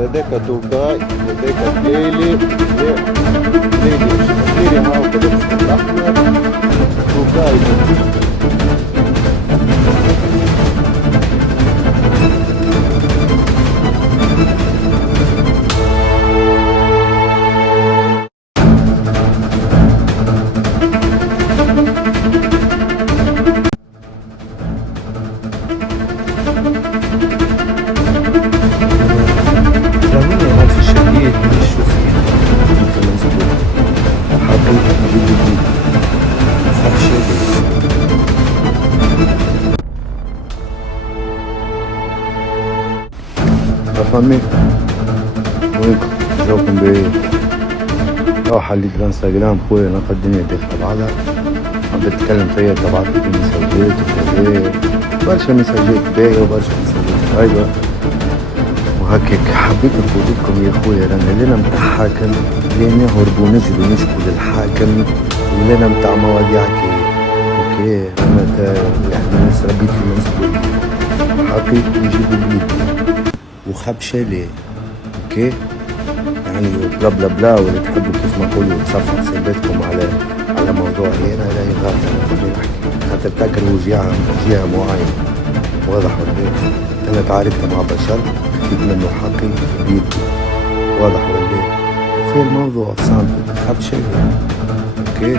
هذاك توكاي، هذاك كليلي، كليلي هاو بالاسم الأحمر، توكاي العموم في الشديد من الشوفين مثل ما نقول حقيقة جدا صح شيء فهمي وينكم جوكم بايه لو حليت الانستغرام خويا لقى الدنيا داخلة بعضها عم بتكلم فيا تبعت لي مساجات وكذا برشا مساجات باهية وبرشا مساجات خايبة وهكاك حبيت نقول لكم يا خويا رانا لنا متاع حاكم لا نهربوا نجروا نشكوا للحاكم ولنا متاع مواضيع اوكي انا يعني ناس ربيت في مسؤولية حقيقي نجيبوا بيدي وخبشة ليه اوكي يعني بلا بلا بلا ولا تحبوا كيف ما نقولوا تصفوا حساباتكم على موضوع هنا لا يغلط انا خليني نحكي خاطر تاكلوا جهة معينة واضح ولا ايه؟ انا تعاركت مع بشر خذيت منه حقي بيدي واضح ولا ايه؟ في الموضوع سامبل خبشة اوكي